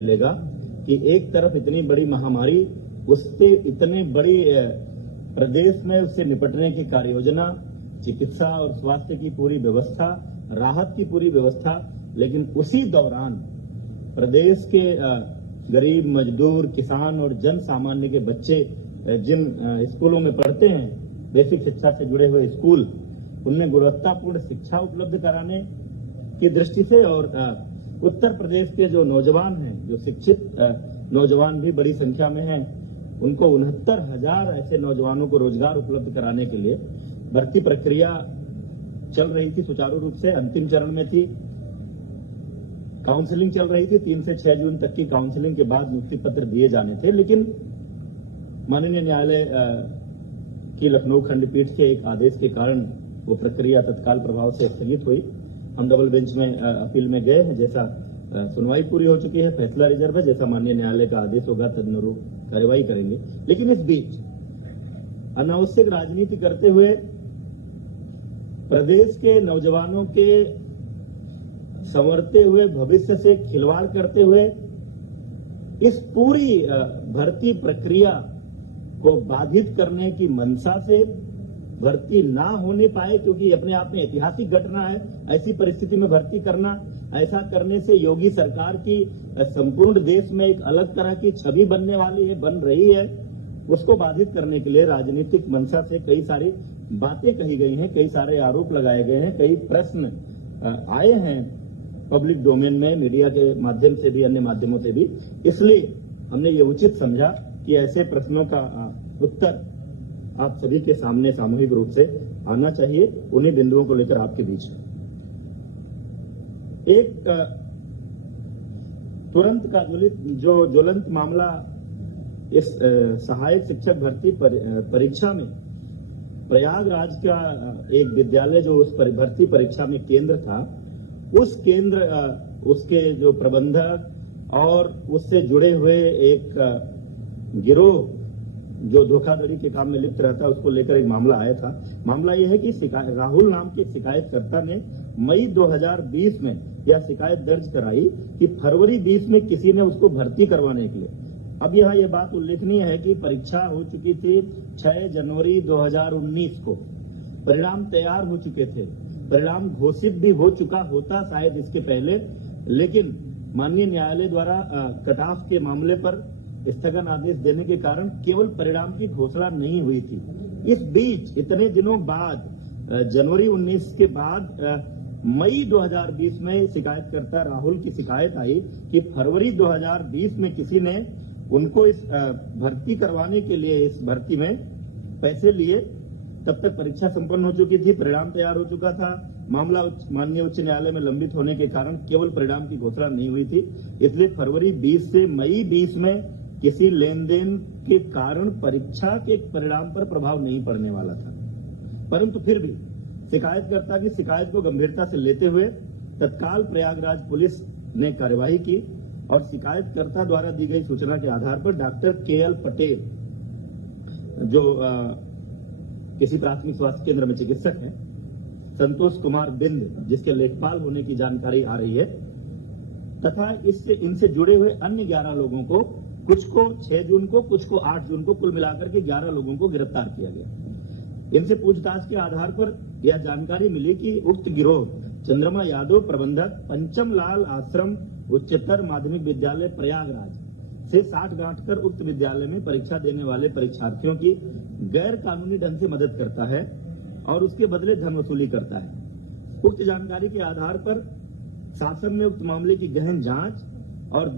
मिलेगा कि एक तरफ इतनी बड़ी महामारी, उससे इतने बड़ी प्रदेश में उससे निपटने की कार्य योजना, चिकित्सा और स्वास्थ्य की पूरी व्यवस्था, राहत की पूरी व्यवस्था, लेकिन उसी दौरान प्रदेश के गरीब, मजदूर, किसान और जन सामान्य के बच्चे जिन स्कूलों में पढ़ते हैं, बेसिक शिक्षा से जुड़े हुए स्कूल, उनमें गुणवत्तापूर्ण शिक्षा उपलब्ध कराने की दृष्टि से और उत्तर प्रदेश के जो नौजवान हैं, जो शिक्षित नौजवान भी बड़ी संख्या में हैं, उनको 69,000 ऐसे नौजवानों को रोजगार उपलब्ध कराने के लिए भर्ती प्रक्रिया चल रही थी सुचारू रूप से, अंतिम चरण में थी। काउंसलिंग चल रही थी, 3 से 6 जून तक की काउंसलिंग के बाद नियुक्ति पत्र दिए जाने थे, लेकिन माननीय न्यायालय की लखनऊ खंडपीठ के एक आदेश के कारण वो प्रक्रिया तत्काल प्रभाव से स्थगित हुई। हम डबल बेंच में अपील में गए हैं, जैसा सुनवाई पूरी हो चुकी है, फैसला रिजर्व है, जैसा माननीय न्यायालय का आदेश होगा तदनुरूप कार्रवाई करेंगे। लेकिन इस बीच अनावश्यक राजनीति करते हुए प्रदेश के नौजवानों के संवरते हुए भविष्य से खिलवाड़ करते हुए इस पूरी भर्ती प्रक्रिया को बाधित करने की मंशा से भर्ती ना होने पाए, क्योंकि अपने आप में ऐतिहासिक घटना है, ऐसी परिस्थिति में भर्ती करना, ऐसा करने से योगी सरकार की संपूर्ण देश में एक अलग तरह की छवि बनने वाली है, बन रही है। उसको बाधित करने के लिए राजनीतिक मंशा से कई सारी बातें कही गई हैं, कई सारे आरोप लगाए गए हैं, कई प्रश्न आए हैं पब्लिक डोमेन में, मीडिया के माध्यम से भी, अन्य माध्यमों से भी। इसलिए हमने ये उचित समझा कि ऐसे प्रश्नों का उत्तर आप सभी के सामने सामूहिक रूप से आना चाहिए। उन्हीं बिंदुओं को लेकर आपके बीच एक तुरंत का ज्वलंत मामला इस सहायक शिक्षक भर्ती परीक्षा में प्रयागराज का एक विद्यालय जो उस भर्ती परीक्षा में केंद्र था, उस केंद्र उसके जो प्रबंधक और उससे जुड़े हुए एक गिरोह जो धोखाधड़ी के काम में लिप्त रहता है, उसको लेकर एक मामला आया था। मामला यह है कि राहुल नाम के शिकायतकर्ता ने मई 2020 में यह शिकायत दर्ज कराई कि फरवरी 20 में किसी ने उसको भर्ती करवाने के लिए। अब यहाँ यह बात उल्लेखनीय है कि परीक्षा हो चुकी थी 6 जनवरी 2019 को, परिणाम तैयार हो चुके थे, परिणाम घोषित भी हो चुका होता शायद इसके पहले, लेकिन माननीय न्यायालय द्वारा कट ऑफ के मामले पर स्थगन आदेश देने के कारण केवल परिणाम की घोषणा नहीं हुई थी। इस बीच इतने दिनों बाद जनवरी 19 के बाद मई 2020 में शिकायतकर्ता राहुल की शिकायत आई कि फरवरी 2020 में किसी ने उनको इस भर्ती करवाने के लिए इस भर्ती में पैसे लिए। तब तक परीक्षा संपन्न हो चुकी थी, परिणाम तैयार हो चुका था। मामला माननीय उच्च न्यायालय में लंबित होने के कारण केवल परिणाम की घोषणा नहीं हुई थी। इसलिए फरवरी 20 से मई 20 में किसी लेन देन के कारण परीक्षा के परिणाम पर प्रभाव नहीं पड़ने वाला था। परंतु फिर भी शिकायतकर्ता की शिकायत को गंभीरता से लेते हुए तत्काल प्रयागराज पुलिस ने कार्यवाही की और शिकायतकर्ता द्वारा दी गई सूचना के आधार पर डॉक्टर KL पटेल, जो किसी प्राथमिक स्वास्थ्य केंद्र में चिकित्सक हैं, संतोष कुमार बिंद जिसके लेखपाल होने की जानकारी आ रही है, तथा इनसे जुड़े हुए अन्य 11 लोगों को, कुछ को 6 जून को, कुछ को 8 जून को, कुल मिलाकर के 11 लोगों को गिरफ्तार किया गया। इनसे पूछताछ के आधार पर यह जानकारी मिली कि उक्त गिरोह चंद्रमा यादव, प्रबंधक, पंचम लाल आश्रम उच्चतर माध्यमिक विद्यालय प्रयागराज से 60 गांठ कर उक्त विद्यालय में परीक्षा देने वाले परीक्षार्थियों की गैर कानूनी ढंग से मदद करता है और उसके बदले धन वसूली करता है। उक्त जानकारी के आधार पर शासन ने उक्त मामले की गहन जांच और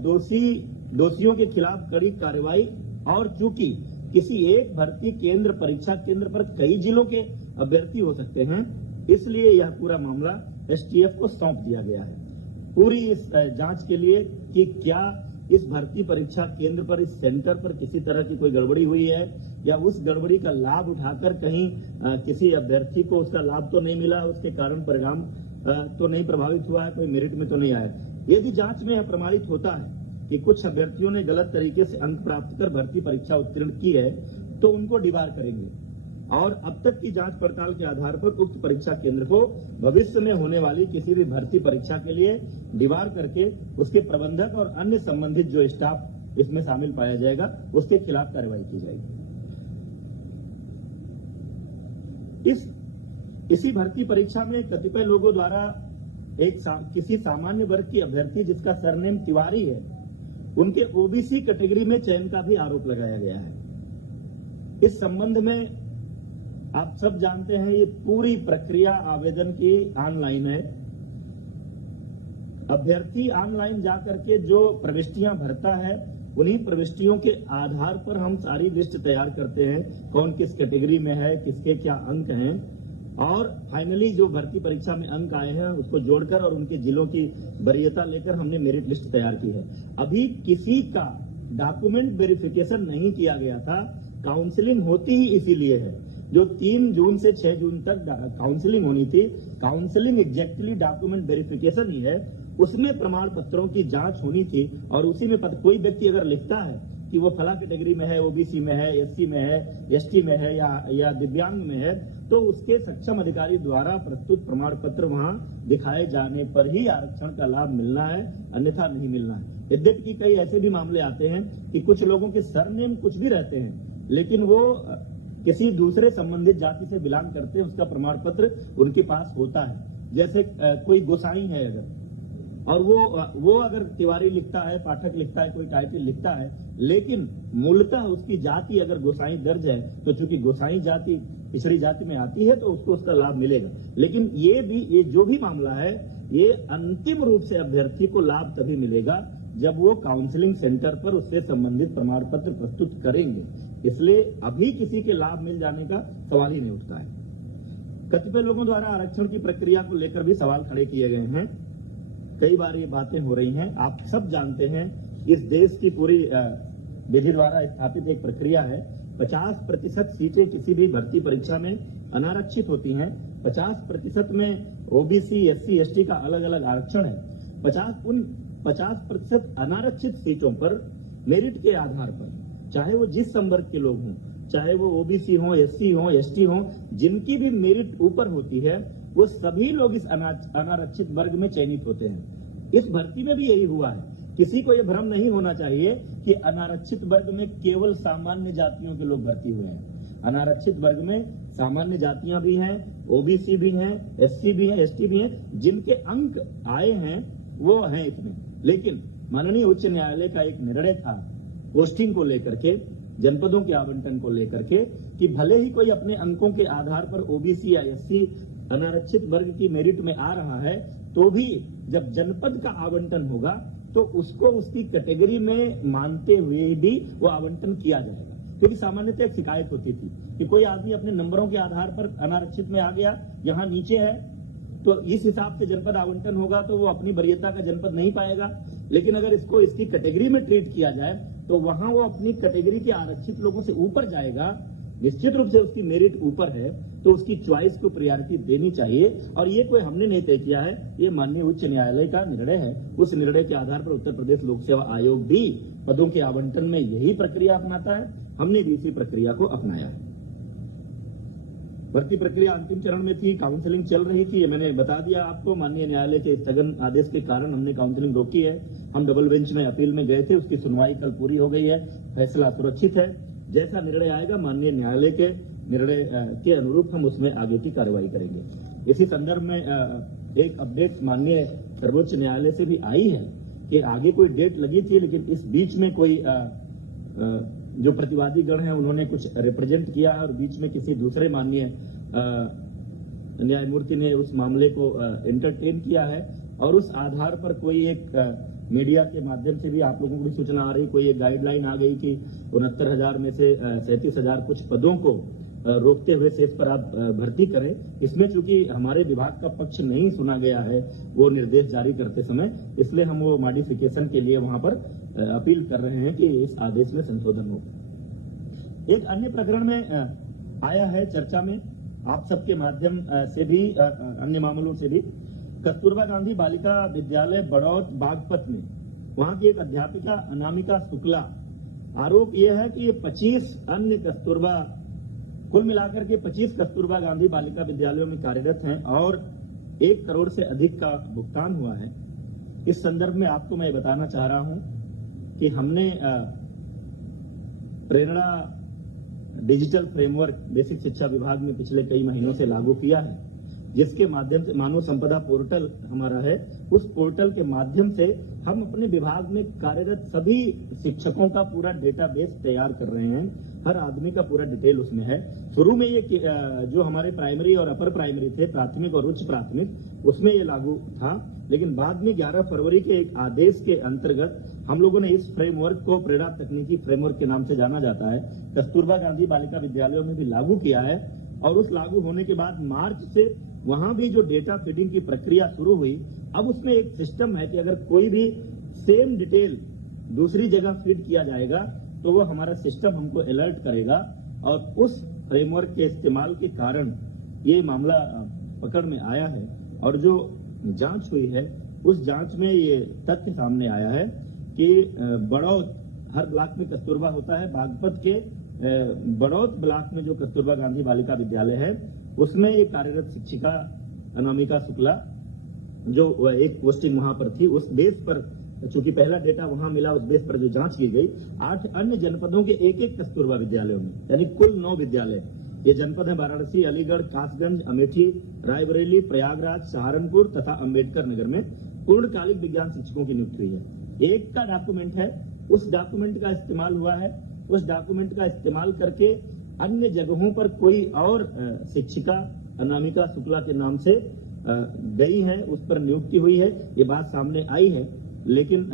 दोषियों के खिलाफ कड़ी कार्रवाई, और चूंकि किसी एक भर्ती केंद्र, परीक्षा केंद्र पर कई जिलों के अभ्यर्थी हो सकते हैं, इसलिए यह पूरा मामला STF को सौंप दिया गया है पूरी इस जांच के लिए कि क्या इस भर्ती परीक्षा केंद्र पर, इस सेंटर पर किसी तरह की कोई गड़बड़ी हुई है या उस गड़बड़ी का लाभ उठाकर कहीं किसी अभ्यर्थी को उसका लाभ तो नहीं मिला, उसके कारण परिणाम तो नहीं प्रभावित हुआ है, कोई मेरिट में तो नहीं आया। यदि जांच में यह प्रमाणित होता है कि कुछ अभ्यर्थियों ने गलत तरीके से अंक प्राप्त कर भर्ती परीक्षा उत्तीर्ण की है, तो उनको डिबार करेंगे। और अब तक की जांच पड़ताल के आधार पर उक्त परीक्षा केंद्र को भविष्य में होने वाली किसी भी भर्ती परीक्षा के लिए डिबार करके उसके प्रबंधक और अन्य संबंधित जो स्टाफ इसमें शामिल पाया जाएगा उसके खिलाफ कार्रवाई की जाएगी। इसी भर्ती परीक्षा में कतिपय लोगों द्वारा किसी सामान्य वर्ग की अभ्यर्थी जिसका सरनेम तिवारी है उनके ओबीसी कैटेगरी में चयन का भी आरोप लगाया गया है। इस संबंध में आप सब जानते हैं ये पूरी प्रक्रिया आवेदन की ऑनलाइन है। अभ्यर्थी ऑनलाइन जाकर के जो प्रविष्टियां भरता है उन्हीं प्रविष्टियों के आधार पर हम सारी लिस्ट तैयार करते हैं, कौन किस कैटेगरी में है, किसके क्या अंक हैं, और फाइनली जो भर्ती परीक्षा में अंक आए हैं उसको जोड़कर और उनके जिलों की वरीयता लेकर हमने मेरिट लिस्ट तैयार की है। अभी किसी का डॉक्यूमेंट वेरिफिकेशन नहीं किया गया था। काउंसलिंग होती ही इसीलिए है, जो 3 जून से 6 जून तक काउंसलिंग होनी थी। काउंसलिंग एग्जैक्टली डॉक्यूमेंट वेरिफिकेशन ही है, उसमें प्रमाण पत्रों की जांच होनी थी। और उसी में कोई व्यक्ति अगर लिखता है कि वो फला कैटेगरी में है, ओबीसी में है, एससी में है, एसटी में है या दिव्यांग में है, तो उसके सक्षम अधिकारी द्वारा प्रस्तुत प्रमाण पत्र वहां दिखाए जाने पर ही आरक्षण का लाभ मिलना है, अन्यथा नहीं मिलना है। यद्यपि कि कई ऐसे भी मामले आते हैं कि कुछ लोगों के सरनेम कुछ भी रहते हैं लेकिन वो किसी दूसरे संबंधित जाति से बिलोंग करते हैं, उसका प्रमाण पत्र उनके पास होता है। जैसे कोई गोसाई है अगर, और वो अगर तिवारी लिखता है, पाठक लिखता है, कोई टाइटल लिखता है, लेकिन मूलतः उसकी जाति अगर गोसाई दर्ज है तो चूंकि गोसाई जाति पिछड़ी जाति में आती है तो उसको उसका लाभ मिलेगा। लेकिन ये जो भी मामला है ये अंतिम रूप से अभ्यर्थी को लाभ तभी मिलेगा जब वो काउंसलिंग सेंटर पर उससे संबंधित प्रमाण पत्र प्रस्तुत करेंगे। इसलिए अभी किसी के लाभ मिल जाने का सवाल ही नहीं उठता है। कतिपय लोगों द्वारा आरक्षण की प्रक्रिया को लेकर भी सवाल खड़े किए गए हैं। कई बार ये बातें हो रही हैं। आप सब जानते हैं इस देश की पूरी विधि द्वारा स्थापित एक प्रक्रिया है। 50% सीटें किसी भी भर्ती परीक्षा में अनारक्षित होती हैं। 50% में ओबीसी, एससी, एसटी का अलग अलग आरक्षण है। 50% अनारक्षित सीटों पर मेरिट के आधार पर, चाहे वो जिस संवर्ग के लोग हों, चाहे वो ओबीसी हों, एससी हों, एसटी हों, जिनकी भी मेरिट ऊपर होती है वो सभी लोग इस अनारक्षित वर्ग में चयनित होते हैं। इस भर्ती में भी यही हुआ है। किसी को यह भ्रम नहीं होना चाहिए कि अनारक्षित वर्ग में केवल सामान्य जातियों के लोग भर्ती हुए हैं। अनारक्षित वर्ग में सामान्य जातियां भी हैं, ओबीसी भी हैं, एससी भी हैं, एसटी भी हैं। जिनके अंक आए हैं वो हैं इसमें। लेकिन माननीय उच्च न्यायालय का एक निर्णय था पोस्टिंग को लेकर के, जनपदों के आवंटन को लेकर के, कि भले ही कोई अपने अंकों के आधार पर ओबीसी या एससी अनारक्षित वर्ग की मेरिट में आ रहा है तो भी जब जनपद का आवंटन होगा तो उसको उसकी कैटेगरी में मानते हुए भी वो आवंटन किया जाएगा। क्योंकि सामान्यतः एक शिकायत होती थी कि कोई आदमी अपने नंबरों के आधार पर अनारक्षित में आ गया, यहाँ नीचे है, तो इस हिसाब से जनपद आवंटन होगा तो वो अपनी वरीयता का जनपद नहीं पाएगा। लेकिन अगर इसको इसकी कैटेगरी में ट्रीट किया जाए तो वहां वो अपनी कैटेगरी के आरक्षित लोगों से ऊपर जाएगा। निश्चित रूप से उसकी मेरिट ऊपर है तो उसकी च्वाइस को प्रायोरिटी देनी चाहिए। और ये कोई हमने नहीं तय किया है, ये माननीय उच्च न्यायालय का निर्णय है। उस निर्णय के आधार पर उत्तर प्रदेश लोक सेवा आयोग भी पदों के आवंटन में यही प्रक्रिया अपनाता है। हमने भी इसी प्रक्रिया को अपनाया है। भर्ती प्रक्रिया अंतिम चरण में थी, काउंसलिंग चल रही थी, ये मैंने बता दिया आपको। माननीय न्यायालय के स्थगन आदेश के कारण हमने काउंसलिंग रोकी है। हम डबल बेंच में अपील में गए थे, उसकी सुनवाई कल पूरी हो गई है। फैसला सुरक्षित है। जैसा निर्णय आएगा माननीय न्यायालय के निर्णय के अनुरूप हम उसमें आगे की कार्रवाई करेंगे। इसी संदर्भ में एक अपडेट माननीय सर्वोच्च न्यायालय से भी आई है कि आगे कोई डेट लगी थी, लेकिन इस बीच में कोई जो प्रतिवादी गण हैं उन्होंने कुछ रिप्रेजेंट किया है और बीच में किसी दूसरे माननीय न्यायमूर्ति ने उस मामले को एंटरटेन किया है। और उस आधार पर कोई एक मीडिया के माध्यम से भी आप लोगों को भी सूचना आ रही, कोई एक गाइडलाइन आ गई कि 69,000 में से 37,000 कुछ पदों को रोकते हुए शेष पर आप भर्ती करें। इसमें चूंकि हमारे विभाग का पक्ष नहीं सुना गया है वो निर्देश जारी करते समय, इसलिए हम वो मॉडिफिकेशन के लिए वहां पर अपील कर रहे हैं कि इस आदेश में संशोधन हो। एक अन्य प्रकरण में आया है चर्चा में आप सबके माध्यम से भी, अन्य मामलों से भी, कस्तूरबा गांधी बालिका विद्यालय बड़ौद बागपत में वहां की एक अध्यापिका अनामिका शुक्ला, आरोप यह है कि ये 25 अन्य कस्तूरबा कुल मिलाकर के 25 कस्तूरबा गांधी बालिका विद्यालयों में कार्यरत हैं और 1 करोड़ से अधिक का भुगतान हुआ है। इस संदर्भ में आपको मैं बताना चाह रहा हूं कि हमने प्रेरणा डिजिटल फ्रेमवर्क बेसिक शिक्षा विभाग में पिछले कई महीनों से लागू किया है, जिसके माध्यम से मानव संपदा पोर्टल हमारा है। उस पोर्टल के माध्यम से हम अपने विभाग में कार्यरत सभी शिक्षकों का पूरा डेटाबेस तैयार कर रहे हैं। हर आदमी का पूरा डिटेल उसमें है। शुरू में ये जो हमारे प्राइमरी और अपर प्राइमरी थे, प्राथमिक और उच्च प्राथमिक, उसमें ये लागू था, लेकिन बाद में 11 फरवरी के एक आदेश के अंतर्गत हम लोगों ने इस फ्रेमवर्क को प्रेरणा तकनीकी फ्रेमवर्क के नाम से जाना जाता है, कस्तूरबा गांधी बालिका विद्यालयों में भी लागू किया है। और उस लागू होने के बाद मार्च से वहां भी जो डेटा फीडिंग की प्रक्रिया शुरू हुई, अब उसमें एक सिस्टम है कि अगर कोई भी सेम डिटेल दूसरी जगह फीड किया जाएगा तो वो हमारा सिस्टम हमको अलर्ट करेगा। और उस फ्रेमवर्क के इस्तेमाल के कारण ये मामला पकड़ में आया है। और जो जांच हुई है उस जांच में ये तथ्य सामने आया है कि बड़ौत, हर ब्लॉक में कस्तूरबा होता है, बागपत के बड़ौत ब्लॉक में जो कस्तूरबा गांधी बालिका विद्यालय है उसमें एक कार्यरत शिक्षिका अनामिका शुक्ला, जो एक पोस्टिंग वहां पर थी, उस बेस पर चूंकि पहला डेटा वहां मिला, उस बेस पर जो जांच की गई, 8 अन्य जनपदों के एक कस्तूरबा विद्यालयों में, यानी कुल 9 विद्यालय। ये जनपद है वाराणसी, अलीगढ़, कासगंज, अमेठी, रायबरेली, प्रयागराज, सहारनपुर तथा अंबेडकर नगर में पूर्णकालिक विज्ञान शिक्षकों की नियुक्ति हुई है। एक का डॉक्यूमेंट है, उस डॉक्यूमेंट का इस्तेमाल हुआ है। उस डॉक्यूमेंट का इस्तेमाल करके अन्य जगहों पर कोई और शिक्षिका अनामिका शुक्ला के नाम से गई है, उस पर नियुक्ति हुई है, ये बात सामने आई है। लेकिन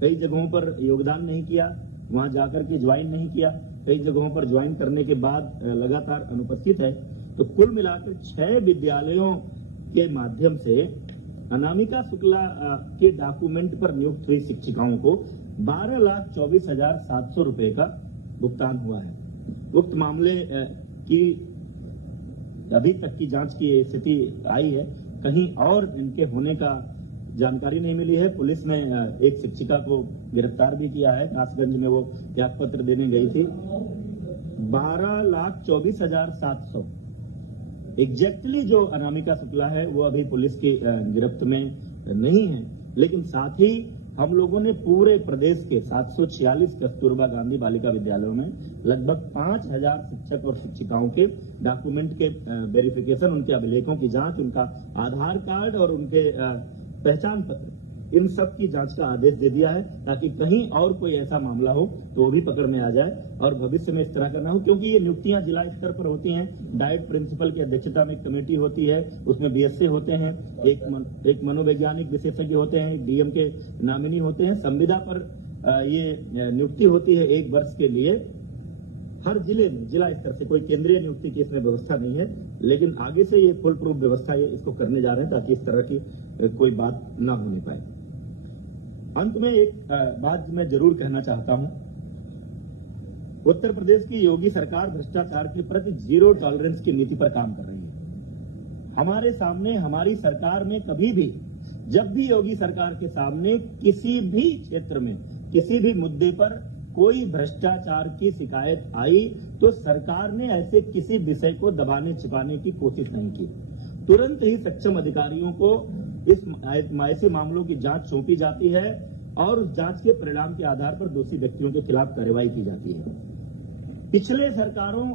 कई जगहों पर योगदान नहीं किया, वहां जाकर के ज्वाइन नहीं किया, कई जगहों पर ज्वाइन करने के बाद लगातार अनुपस्थित है। तो कुल मिलाकर 6 विद्यालयों के माध्यम से अनामिका शुक्ला के डॉक्यूमेंट पर नियुक्त हुई शिक्षिकाओं को 12,24,700 रुपए का भुगतान हुआ है। उक्त मामले की अभी तक की जांच की स्थिति आई है, कहीं और इनके होने का जानकारी नहीं मिली है। पुलिस ने एक शिक्षिका को गिरफ्तार भी किया है, कासगंज में वो त्यागपत्र देने गई थी। 12,24,700 एग्जैक्टली जो अनामिका शुक्ला है वो अभी पुलिस की गिरफ्त में नहीं है। लेकिन साथ ही हम लोगों ने पूरे प्रदेश के 746 कस्तूरबा गांधी बालिका विद्यालयों में लगभग 5,000 शिक्षक और शिक्षिकाओं के डॉक्यूमेंट के वेरिफिकेशन, उनके अभिलेखों की जांच, उनका आधार कार्ड और उनके पहचान पत्र, इन सब की जांच का आदेश दे दिया है, ताकि कहीं और कोई ऐसा मामला हो तो वो भी पकड़ में आ जाए और भविष्य में इस तरह का ना हो। क्योंकि ये नियुक्तियां जिला स्तर पर होती हैं, डाइट प्रिंसिपल की अध्यक्षता में एक कमेटी होती है, उसमें बीएससी होते हैं, एक मनोवैज्ञानिक विशेषज्ञ होते हैं, एक डीएम के नामिनी होते हैं। संविदा पर ये नियुक्ति होती है 1 वर्ष के लिए। हर जिला स्तर से कोई केंद्रीय नियुक्ति की इसमें व्यवस्था नहीं है, लेकिन आगे से ये फुल प्रूफ व्यवस्था ये इसको करने जा रहे हैं ताकि इस तरह की कोई बात ना होने पाए। अंत में एक बात मैं जरूर कहना चाहता हूं, उत्तर प्रदेश की योगी सरकार भ्रष्टाचार के प्रति जीरो टॉलरेंस की नीति पर काम कर रही है। हमारे सामने, हमारी सरकार में कभी भी, जब भी योगी सरकार के सामने किसी भी क्षेत्र में, किसी भी मुद्दे पर कोई भ्रष्टाचार की शिकायत आई तो सरकार ने ऐसे किसी विषय को दबाने छिपाने की कोशिश नहीं की। तुरंत ही सक्षम अधिकारियों को ऐसे मामलों की जांच सौंपी जाती है और उस जांच के परिणाम के आधार पर दोषी व्यक्तियों के खिलाफ कार्रवाई की जाती है। पिछले सरकारों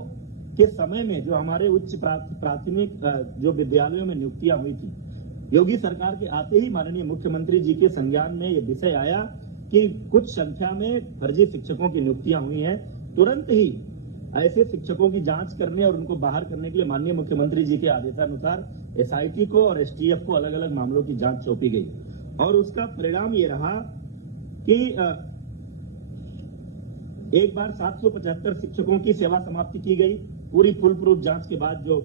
के समय में जो हमारे उच्च प्राथमिक जो विद्यालयों में नियुक्तियां हुई थी, योगी सरकार के आते ही माननीय मुख्यमंत्री जी के संज्ञान में यह विषय आया कि कुछ संख्या में फर्जी शिक्षकों की नियुक्तियां हुई हैं। तुरंत ही ऐसे शिक्षकों की जांच करने और उनको बाहर करने के लिए माननीय मुख्यमंत्री जी के आदेशानुसार एसआईटी को और एसटीएफ को अलग अलग मामलों की जांच सौंपी गई और उसका परिणाम ये रहा कि एक बार 775 शिक्षकों की सेवा समाप्ति की गई। पूरी फुल प्रूफ जांच के बाद जो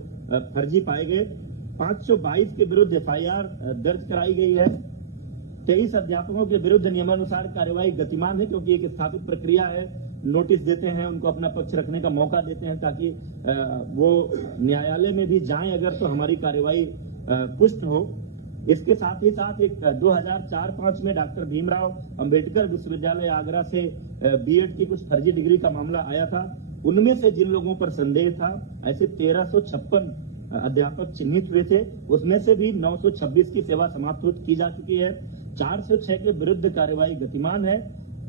फर्जी पाए गए, 522 के विरुद्ध एफआईआर दर्ज कराई गई है। 23 अध्यापकों के विरुद्ध नियमानुसार कार्यवाही गतिमान है, क्योंकि एक स्थापित प्रक्रिया है। नोटिस देते हैं, उनको अपना पक्ष रखने का मौका देते हैं ताकि वो न्यायालय में भी जाएं अगर तो हमारी कार्यवाही पुष्ट हो। इसके साथ ही साथ एक 2004-05 में डॉक्टर भीमराव अंबेडकर विश्वविद्यालय आगरा से बीएड की कुछ फर्जी डिग्री का मामला आया था। उनमें से जिन लोगों पर संदेह था, ऐसे 1356 अध्यापक चिन्हित हुए थे, उसमें से भी 926 की सेवा समाप्त की जा चुकी है। 406 के विरुद्ध कार्रवाई गतिमान है।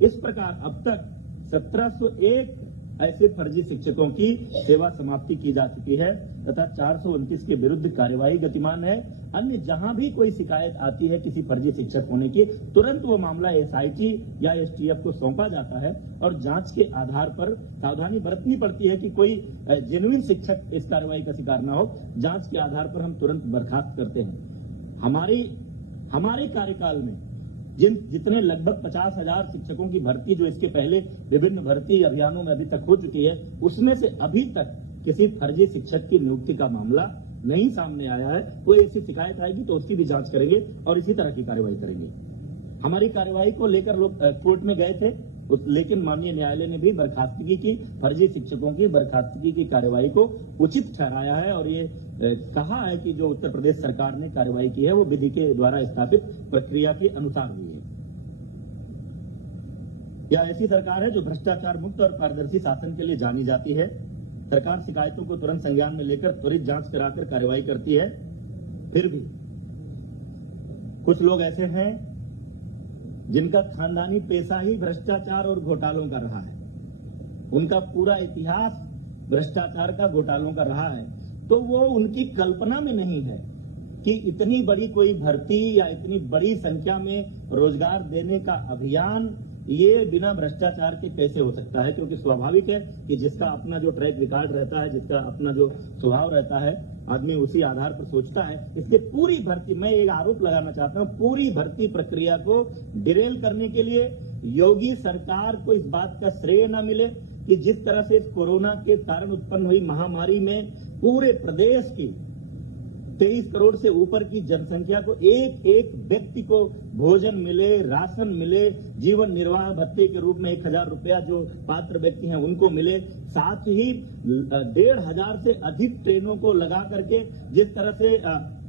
इस प्रकार अब तक 1701 ऐसे फर्जी शिक्षकों की सेवा समाप्ति की जा चुकी है तथा 429 के विरुद्ध कार्यवाही गतिमान है। अन्य जहां भी कोई शिकायत आती है किसी फर्जी शिक्षक होने की, तुरंत वो मामला एसआईटी या एसटीएफ को सौंपा जाता है और जांच के आधार पर सावधानी बरतनी पड़ती है कि कोई जेन्युइन शिक्षक इस कार्रवाई का शिकार न हो। जांच के आधार पर हम तुरंत बर्खास्त करते हैं। हमारे कार्यकाल में जितने लगभग 50,000 शिक्षकों की भर्ती जो इसके पहले विभिन्न भर्ती अभियानों में अभी तक हो चुकी है, उसमें से अभी तक किसी फर्जी शिक्षक की नियुक्ति का मामला नहीं सामने आया है। कोई ऐसी शिकायत आएगी तो उसकी भी जांच करेंगे और इसी तरह की कार्रवाई करेंगे। हमारी कार्रवाई को लेकर लोग कोर्ट में गए थे, लेकिन माननीय न्यायालय ने भी बर्खास्तगी की, फर्जी शिक्षकों की बर्खास्तगी की कार्रवाई को उचित ठहराया है और ये कहा है कि जो उत्तर प्रदेश सरकार ने कार्रवाई की है वो विधि के द्वारा स्थापित प्रक्रिया के अनुसार हुई है। यह ऐसी सरकार है जो भ्रष्टाचार मुक्त और पारदर्शी शासन के लिए जानी जाती है। सरकार शिकायतों को तुरंत संज्ञान में लेकर त्वरित जांच कराकर कार्रवाई करती है। फिर भी कुछ लोग ऐसे हैं जिनका खानदानी पेशा ही भ्रष्टाचार और घोटालों का रहा है। उनका पूरा इतिहास भ्रष्टाचार का, घोटालों का रहा है, तो वो उनकी कल्पना में नहीं है कि इतनी बड़ी कोई भर्ती या इतनी बड़ी संख्या में रोजगार देने का अभियान ये बिना भ्रष्टाचार के कैसे हो सकता है। क्योंकि स्वाभाविक है कि जिसका अपना जो ट्रैक रिकॉर्ड रहता है, जिसका अपना जो स्वभाव रहता है, आदमी उसी आधार पर सोचता है। इसके पूरी भर्ती, मैं एक आरोप लगाना चाहता हूं, पूरी भर्ती प्रक्रिया को डिरेल करने के लिए योगी सरकार को इस बात का श्रेय न मिले कि जिस तरह से कोरोना के कारण उत्पन्न हुई महामारी में पूरे प्रदेश की 23 करोड़ से ऊपर की जनसंख्या को एक एक व्यक्ति को भोजन मिले, राशन मिले, जीवन निर्वाह भत्ते के रूप में 1,000 रुपया जो पात्र व्यक्ति हैं उनको मिले, साथ ही 1,500 से अधिक ट्रेनों को लगा करके जिस तरह से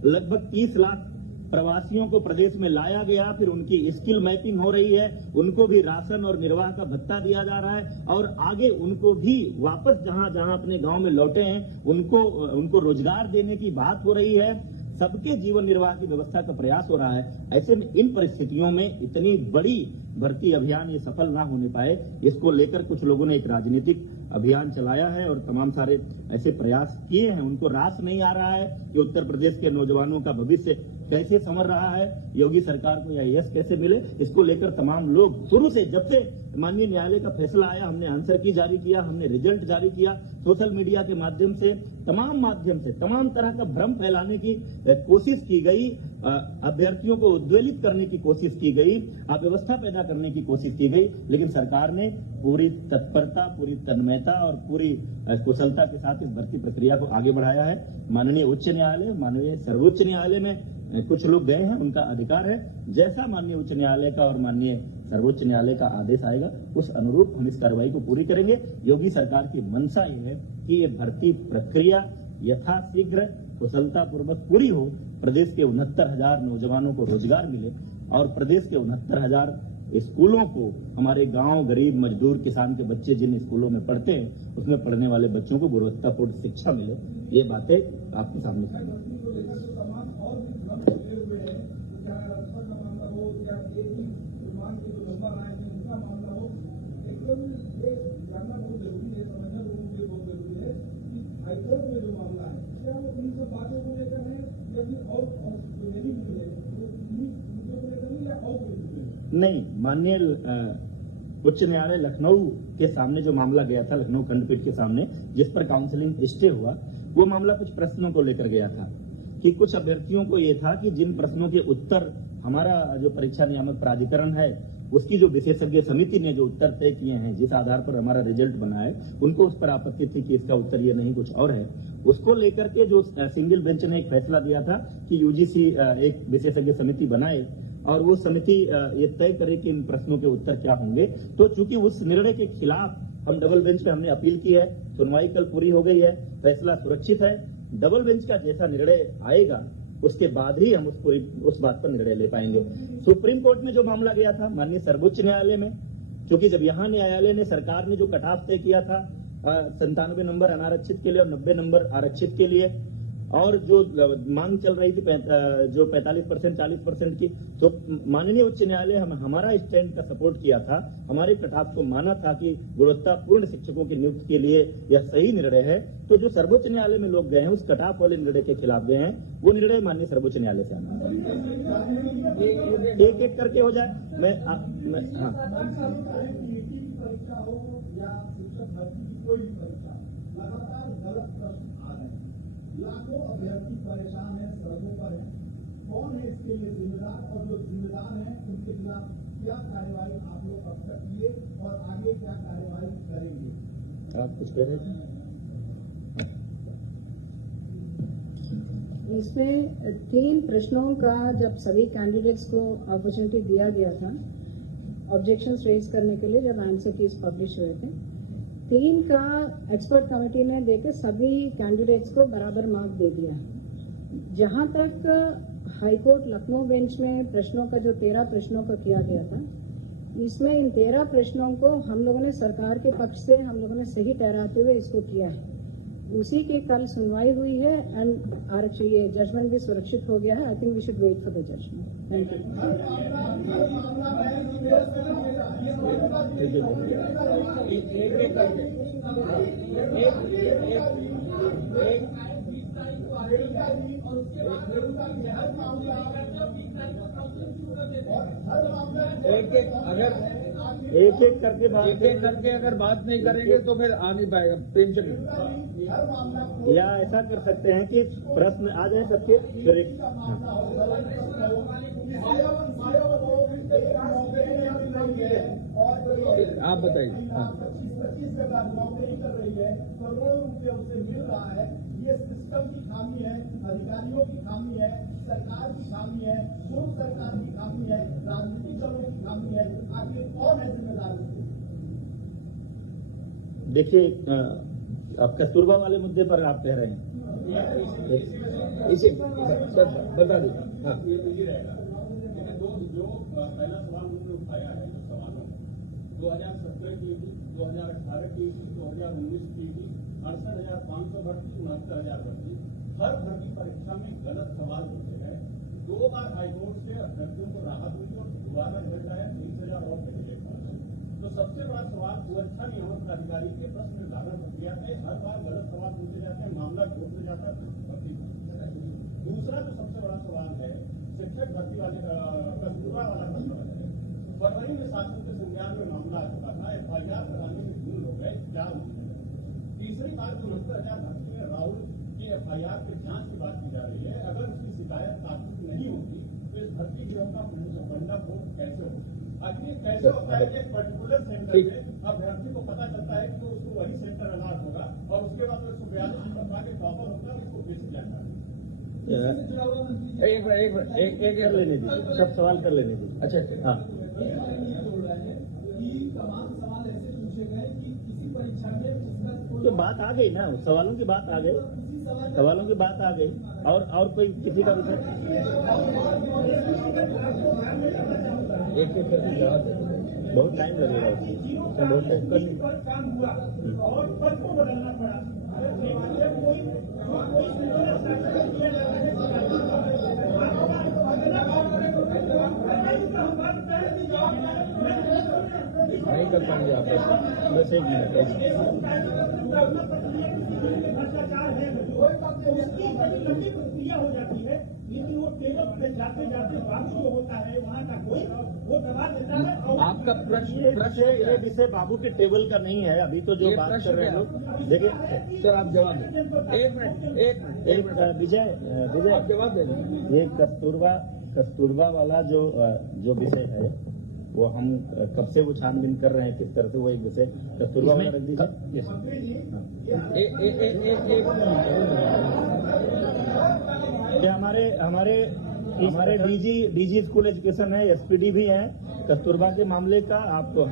लगभग 30 लाख प्रवासियों को प्रदेश में लाया गया, फिर उनकी स्किल मैपिंग हो रही है, उनको भी राशन और निर्वाह का भत्ता दिया जा रहा है और आगे उनको भी वापस जहां जहां अपने गांव में लौटे हैं उनको रोजगार देने की बात हो रही है। सबके जीवन निर्वाह की व्यवस्था का प्रयास हो रहा है। ऐसे में इन परिस्थितियों में इतनी बड़ी भर्ती अभियान ये सफल ना होने पाए, इसको लेकर कुछ लोगों ने एक राजनीतिक अभियान चलाया है और तमाम सारे ऐसे प्रयास किए हैं। उनको रास नहीं आ रहा है कि उत्तर प्रदेश के नौजवानों का भविष्य कैसे संवर रहा है, योगी सरकार को यह यश कैसे मिले। इसको लेकर तमाम लोग शुरू से, जब से माननीय न्यायालय का फैसला आया, हमने आंसर की जारी किया, हमने रिजल्ट जारी किया, सोशल मीडिया के माध्यम से तमाम तरह का भ्रम फैलाने की कोशिश की गई, अभ्यर्थियों को उद्वेलित करने की कोशिश की गई, अव्यवस्था पैदा करने की कोशिश की गई, लेकिन सरकार ने पूरी तत्परता, पूरी तन्मयता और पूरी कुशलता के साथ इस भर्ती प्रक्रिया को आगे बढ़ाया है। माननीय उच्च न्यायालय, माननीय सर्वोच्च न्यायालय में कुछ लोग गए हैं, उनका अधिकार है। जैसा माननीय उच्च न्यायालय का और माननीय सर्वोच्च न्यायालय का आदेश आएगा उस अनुरूप हम इस कार्रवाई को पूरी करेंगे। योगी सरकार की मंशा ये है कि ये भर्ती प्रक्रिया यथाशीघ्र कुशलतापूर्वक पूरी हो, प्रदेश के 69,000 नौजवानों को रोजगार मिले और प्रदेश के 69,000 स्कूलों को, हमारे गांव, गरीब, मजदूर, किसान के बच्चे जिन स्कूलों में पढ़ते हैं उसमें पढ़ने वाले बच्चों को गुणवत्तापूर्ण शिक्षा मिले। ये बातें आपके सामने हाईकोर्ट में जो मामला है क्या वो इन सब बातों को लेकर है या फिर और जो मेरी मिली है वो मुद्दों को लेकर नहीं या और नहीं। माननीय उच्च न्यायालय लखनऊ के सामने जो मामला गया था, लखनऊ खंडपीठ के सामने, जिस पर काउंसलिंग स्टे हुआ, वो मामला कुछ प्रश्नों को लेकर गया था कि कुछ अभ्यर्थियों को ये था कि जिन प्रश्नों के उत्तर हमारा जो परीक्षा नियामक प्राधिकरण है उसकी जो विशेषज्ञ समिति ने जो उत्तर तय किए हैं, जिस आधार पर हमारा रिजल्ट बना है, उनको उस पर आपत्ति थी कि इसका उत्तर ये नहीं कुछ और है। उसको लेकर के जो सिंगल बेंच ने एक फैसला दिया था कि यूजीसी एक विशेषज्ञ समिति बनाए और वो समिति ये तय करे कि इन प्रश्नों के उत्तर क्या होंगे। तो चूंकि उस निर्णय के खिलाफ हम डबल बेंच पे हमने अपील की है, सुनवाई कल पूरी हो गई है, फैसला सुरक्षित है। डबल बेंच का जैसा निर्णय आएगा उसके बाद ही हम उस बात पर निर्णय ले पाएंगे। सुप्रीम कोर्ट में जो मामला गया था माननीय सर्वोच्च न्यायालय में, क्योंकि जब यहाँ न्यायालय ने, सरकार ने जो कट ऑफ तय किया था 97 नंबर अनारक्षित के लिए और 90 नंबर आरक्षित के लिए, और जो मांग चल रही थी जो 45% 40% की, तो माननीय उच्च न्यायालय हमारा स्टैंड का सपोर्ट किया था, हमारे कटाफ को माना था कि गुणवत्तापूर्ण शिक्षकों की नियुक्ति के लिए यह सही निर्णय है। तो जो सर्वोच्च न्यायालय में लोग गए हैं उस कटाफ वाले निर्णय के खिलाफ गए हैं, वो निर्णय माननीय सर्वोच्च न्यायालय से आना। एक एक करके हो जाए। मैं हाँ परीक्षा हो या शिक्षक भर्ती की कोई भी परीक्षा, लगातार गलत प्रश्न आ रहे हैं, लाखों अभ्यर्थी परेशान है, सड़कों पर है। कौन है इसके लिए जिम्मेदार, और जो जिम्मेदार है उनके खिलाफ क्या कार्यवाही आप लोग अब तक किए और आगे क्या कार्यवाही करेंगे? आप कुछ कह रहे थे? इसमें 3 प्रश्नों का जब सभी कैंडिडेट्स को अपॉर्चुनिटी दिया गया था ऑब्जेक्शंस रेज करने के लिए, जब आंसर कीज पब्लिश हुए थे, 3 का एक्सपर्ट कमेटी ने देकर सभी कैंडिडेट्स को बराबर मार्क दे दिया। जहां तक हाईकोर्ट लखनऊ बेंच में प्रश्नों का जो 13 प्रश्नों का किया गया था, इसमें इन 13 प्रश्नों को हम लोगों ने सरकार के पक्ष से हम लोगों ने सही ठहराते हुए इसको किया है। उसी की कल सुनवाई हुई है एंड आरक्षण ये जजमेंट भी सुरक्षित हो गया है। I think we should wait for the judgement. Thank एक एक करके अगर बात नहीं करेंगे तो फिर आ नहीं पाएगा। प्रेमचंद, या ऐसा कर सकते हैं कि प्रश्न आ जाए सबके, फिर एक आप बताइए। हाँ, 25-25 नौकरी कर रही है, करोड़ों रुपये उसे मिल रहा है। ये सिस्टम की खामी है, अधिकारियों की खामी है, सरकार की खामी है, पूर्व सरकार की खामी है, राजनीतिक दलों की खामी है। आखिर कौन है जिम्मेदार? देखिए, आप कस्तूरबा वाले मुद्दे पर आप कह रहे हैं, इसे बता दीजिए। हाँ, जो पहला सवाल उन्होंने उठाया है, जो सवालों 2017 की, 2018 की, 2019 की 68,500 भर्ती, 69,000 भर्ती। हर भर्ती परीक्षा में गलत सवाल पूछे गए। 2 बार हाईकोर्ट से अभ्यर्थियों को राहत मिली और दोबारा रिजल्ट आया 30,000 और कैंडिडेट पास। तो सबसे बड़ा सवाल सुरक्षा नियामक प्राधिकारी के प्रश्न निर्धारण प्रक्रिया में हर बार गलत सवाल पूछे जाते हैं, मामला कोर्ट में जाता है, भर्ती। दूसरा जो सबसे बड़ा सवाल है शिक्षक भर्ती वाले कस्तूरबा वाला प्रश्न है। फरवरी में शासन के संज्ञान में मामला आ चुका था, FIR कराने में जून हो गए, क्या तीसरी बार 69,000 भर्ती में राहुल की FIR के जांच की बात की जा रही है। अगर उसकी शिकायत तात्विक नहीं होती तो इस भर्ती गिरोह का भंडाफोड़ कैसे होगा? आखिर ये कैसे होता है कि एक पर्टिकुलर सेंटर में अभ्यर्थी को पता चलता है कि तो उसको वही सेंटर अलाट होगा और उसके बाद 142 नंबर पा के टॉपर होता है, उसको बेसिक जानकारी। एक कर लेने दीजिए, सब सवाल कर लेने दीजिए। अच्छा, हाँ, तमाम सवाल ऐसे पूछे गए कि किसी परीक्षा में तो बात आ गई ना, सवालों की बात आ गई, सवालों की बात आ गई। और कोई किसी का विषय एक करके जवाब दे। बहुत टाइम लगेगा उसमें, बहुत टाइम करने। काम हुआ और पद को बदलना पड़ा। नहीं कर पाएंगे आप। बस 1 मिनट। भ्रष्टाचार है, उसकी बड़ी लंबी प्रक्रिया हो जाती है, लेकिन वो टेबल पे जाते जाते बाबू जो होता है वहाँ का कोई वो दबा देता है। और आपका ये विषय बाबू के टेबल का नहीं है। अभी तो जो बात कर रहे हैं लोग, देखिए सर, आप जवाब दें। एक मिनट विजय आप जवाब दे दें। ये कस्तूरबा वाला जो विषय है वो हम कब से वो छानबीन कर रहे हैं, किस तरह से वो एक विषय कस्तूरबा वाला रख दीजिए। हमारे डीजी स्कूल एजुकेशन है, SPD भी है कस्तूरबा के मामले का। आपको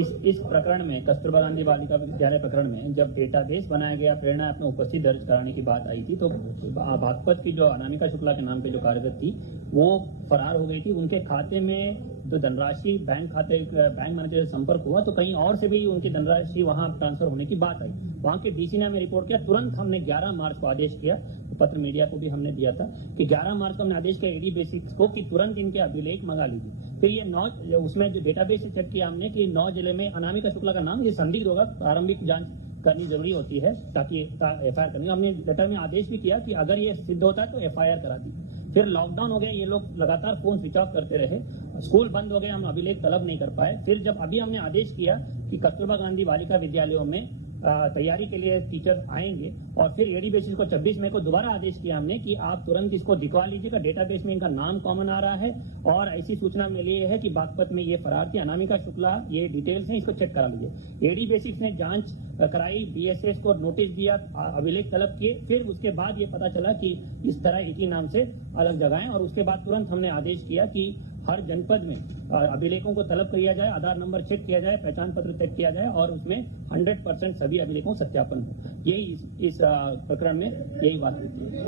इस प्रकरण में, कस्तूरबा गांधी बालिका विद्यालय प्रकरण में जब डेटाबेस बनाया गया, प्रेरणा ऐप में उपस्थित दर्ज कराने की बात आई थी, तो बागपत की जो अनामिका शुक्ला के नाम पे जो कार्यरत थी वो फरार हो गई थी। उनके खाते में जो धनराशि बैंक मैनेजर से संपर्क हुआ तो कहीं और से भी उनकी धनराशि वहां ट्रांसफर होने की बात आई। वहां के डीसी ने हमें रिपोर्ट किया, तुरंत हमने 11 मार्च को आदेश किया, पत्र मीडिया को भी हमने दिया था कि 11 मार्च को हमने आदेश किया एडी बेसिक्स को कि तुरंत इनके अभिलेख मंगा लीजिए। फिर ये 9 उसमें जो डेटाबेस से चेक किया हमने कि 9 जिले में अनामिका शुक्ला का नाम ये संदिग्ध होगा, प्रारंभिक जांच करनी जरूरी होती है ताकि एफआईआर करनी। हमने लेटर में आदेश भी किया कि अगर ये सिद्ध होता है तो एफआईआर करा दी। फिर लॉकडाउन हो गया, ये लोग लगातार फोन स्विच ऑफ करते रहे, स्कूल बंद हो गए, हम अभिलेख तलब नहीं कर पाए। फिर जब अभी हमने आदेश किया कि कस्तूरबा गांधी बालिका विद्यालयों में तैयारी के लिए टीचर्स आएंगे और फिर एडी बेसिस को 26 मई को दोबारा आदेश किया हमने कि आप तुरंत इसको दिखवा लीजिएगा, डेटाबेस में इनका नाम कॉमन आ रहा है और ऐसी सूचना मिली है कि बागपत में ये फरार थी, अनामिका शुक्ला, ये डिटेल्स हैं, इसको चेक करा लीजिए। एडी बेसिक्स ने जांच कराई, बीएसएस को नोटिस दिया, अभिलेख तलब किए, फिर उसके बाद ये पता चला कि इस तरह इसी नाम से अलग जगह है और उसके बाद तुरंत हमने आदेश किया कि हर जनपद में अभिलेखों को तलब किया जाए, आधार नंबर चेक किया जाए, पहचान पत्र चेक किया जाए और उसमें 100% सभी अभिलेखों सत्यापन हो। यही इस प्रकरण में यही बात हुई थी।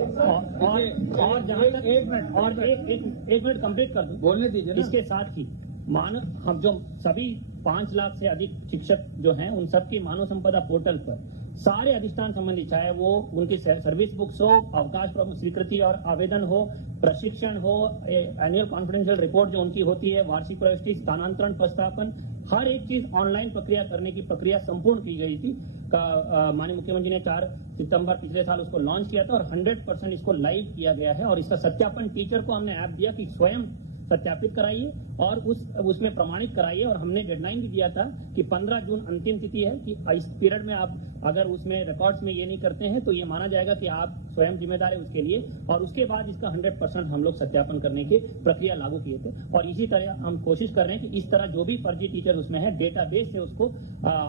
और जहां तक एक मिनट कंप्लीट कर दूं, बोलने दीजिए ना। इसके साथ ही हम जो सभी 5 लाख से अधिक शिक्षक जो हैं उन सबकी मानव संपदा पोर्टल पर सारे अधिष्ठान संबंधी, चाहे वो उनकी सर्विस बुक्स हो, अवकाश स्वीकृति और आवेदन हो, प्रशिक्षण हो, एनुअल कॉन्फिडेंशियल रिपोर्ट जो उनकी होती है, वार्षिक प्रविष्टि, स्थानांतरण प्रस्तापन, हर एक चीज ऑनलाइन प्रक्रिया करने की प्रक्रिया संपूर्ण की गई थी। माननीय मुख्यमंत्री ने 4 सितंबर पिछले साल उसको लॉन्च किया था और 100% इसको लाइव किया गया है और इसका सत्यापन टीचर को हमने ऐप दिया कि स्वयं सत्यापित कराइए और उसमें प्रमाणित कराइए और हमने डेडलाइन भी दिया था कि 15 जून अंतिम तिथि है कि इस पीरियड में आप अगर उसमें रिकॉर्ड्स में ये नहीं करते हैं तो ये माना जाएगा कि आप स्वयं जिम्मेदार है उसके लिए और उसके बाद इसका 100% हम लोग सत्यापन करने की प्रक्रिया लागू किए थे और इसी तरह हम कोशिश कर रहे हैं कि इस तरह जो भी फर्जी टीचर उसमें है डेटाबेस से उसको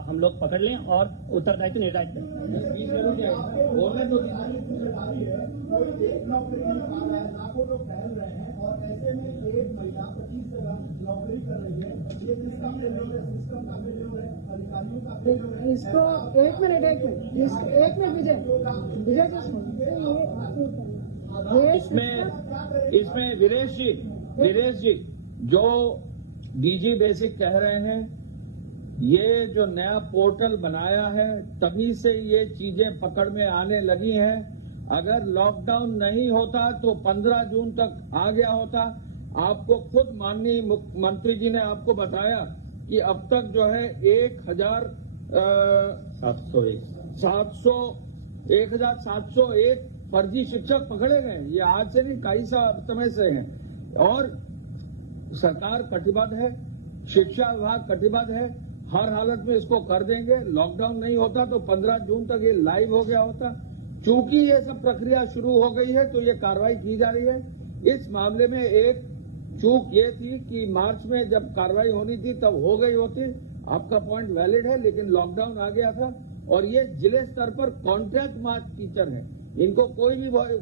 हम लोग पकड़ लें और उत्तरदायित्व निर्धारित करें। बोलने दो, कोई एक नौकरी नहीं पा रहा है, लाखों लोग टहल रहे हैं और ऐसे में एक महिला 25 जगह नौकरी कर रही है। ये किसका फेल्योर है? सिस्टम का फेल्योर है, अधिकारियों का फेल्योर है। इसको एक मिनट विजय इसमें वीरेश जी जो डीजी बेसिक कह रहे हैं, ये जो नया पोर्टल बनाया है तभी से ये चीजें पकड़ में आने लगी हैं। अगर लॉकडाउन नहीं होता तो 15 जून तक आ गया होता। आपको खुद माननीय मुख्यमंत्री जी ने आपको बताया कि अब तक जो है 1701 फर्जी शिक्षक पकड़े गए। ये आज से नहीं, कई समय से हैं और सरकार कटिबद्ध है, शिक्षा विभाग कटिबद्ध है, हर हालत में इसको कर देंगे। लॉकडाउन नहीं होता तो 15 जून तक ये लाइव हो गया होता। चूंकि ये सब प्रक्रिया शुरू हो गई है तो ये कार्रवाई की जा रही है। इस मामले में एक चूक ये थी कि मार्च में जब कार्रवाई होनी थी तब हो गई होती। आपका पॉइंट वैलिड है, लेकिन लॉकडाउन आ गया था और ये जिले स्तर पर कॉन्ट्रैक्ट मार्च टीचर हैं, इनको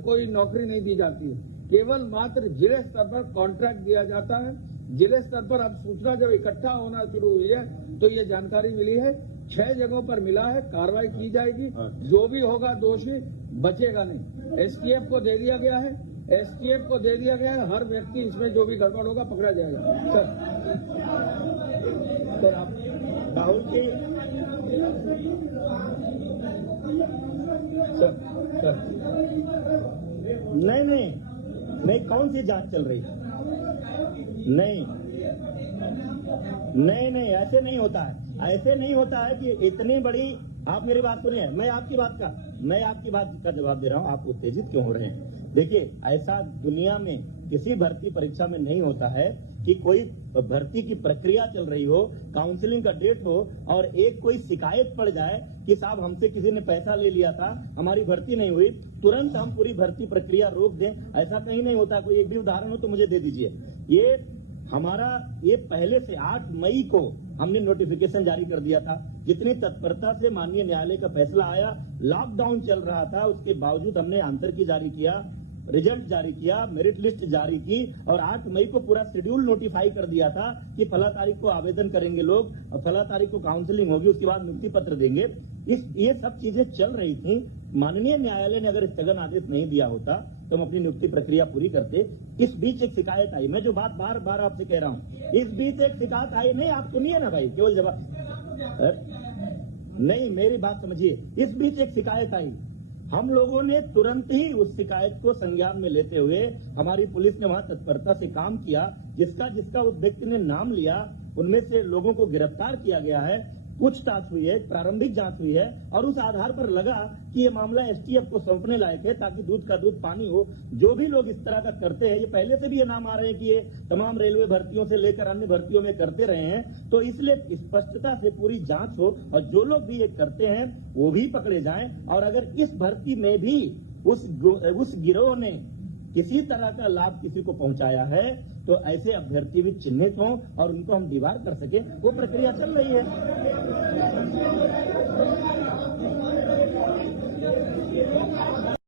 कोई नौकरी नहीं दी जाती है, केवल मात्र जिले स्तर पर कॉन्ट्रैक्ट दिया जाता है। जिले स्तर पर अब सूचना जब इकट्ठा होना शुरू हुई है तो ये जानकारी मिली है, 6 जगहों पर मिला है, कार्रवाई की जाएगी। जो भी होगा दोषी बचेगा नहीं। एसटीएफ को दे दिया गया है, हर व्यक्ति इसमें जो भी गड़बड़ होगा पकड़ा जाएगा। सर आप राहुल के सर नहीं कौन सी जांच चल रही है? नहीं ऐसे नहीं होता है कि इतनी बड़ी, आप मेरी बात सुनिए, मैं आपकी बात का जवाब दे रहा हूं, आप उत्तेजित क्यों हो रहे हैं? देखिए, ऐसा दुनिया में किसी भर्ती परीक्षा में नहीं होता है कि कोई भर्ती की प्रक्रिया चल रही हो, काउंसलिंग का डेट हो और एक कोई शिकायत पड़ जाए कि साहब हमसे किसी ने पैसा ले लिया था, हमारी भर्ती नहीं हुई, तुरंत हम पूरी भर्ती प्रक्रिया रोक दें। ऐसा कहीं नहीं होता। कोई एक भी उदाहरण हो तो मुझे दे दीजिए। ये पहले से 8 मई को हमने नोटिफिकेशन जारी कर दिया था। जितनी तत्परता से माननीय न्यायालय का फैसला आया, लॉकडाउन चल रहा था, उसके बावजूद हमने आंतर की जारी किया, रिजल्ट जारी किया, मेरिट लिस्ट जारी की और 8 मई को पूरा शेड्यूल नोटिफाई कर दिया था कि फला तारीख को आवेदन करेंगे लोग और फला तारीख को काउंसलिंग होगी, उसके बाद नियुक्ति पत्र देंगे। ये सब चीजें चल रही थी। माननीय न्यायालय ने अगर स्थगन आदेश नहीं दिया होता तो हम अपनी नियुक्ति प्रक्रिया पूरी करते। इस बीच एक शिकायत आई, मैं जो बात बार बार आपसे कह रहा हूं, इस बीच एक शिकायत आई, नहीं आप सुनिए ना भाई, केवल जवाब नहीं, मेरी बात समझिए। इस बीच एक शिकायत आई, हम लोगों ने तुरंत ही उस शिकायत को संज्ञान में लेते हुए हमारी पुलिस ने वहां तत्परता से काम किया। जिसका जिसका उस व्यक्ति ने नाम लिया उनमें से लोगों को गिरफ्तार किया गया है, पूछताछ हुई है, प्रारंभिक जांच हुई है और उस आधार पर लगा कि ये मामला एसटीएफ को सौंपने लायक है ताकि दूध का दूध पानी हो। जो भी लोग इस तरह का करते हैं, ये पहले से भी ये नाम आ रहे हैं कि ये तमाम रेलवे भर्तियों से लेकर अन्य भर्तियों में करते रहे हैं, तो इसलिए स्पष्टता से पूरी जांच हो और जो लोग भी ये करते हैं वो भी पकड़े जाएं। और अगर इस भर्ती में भी उस गिरोह ने किसी तरह का लाभ किसी को पहुंचाया है तो ऐसे अभ्यर्थी भी चिन्हित हों और उनको हम दीवार कर सके, वो प्रक्रिया चल रही है।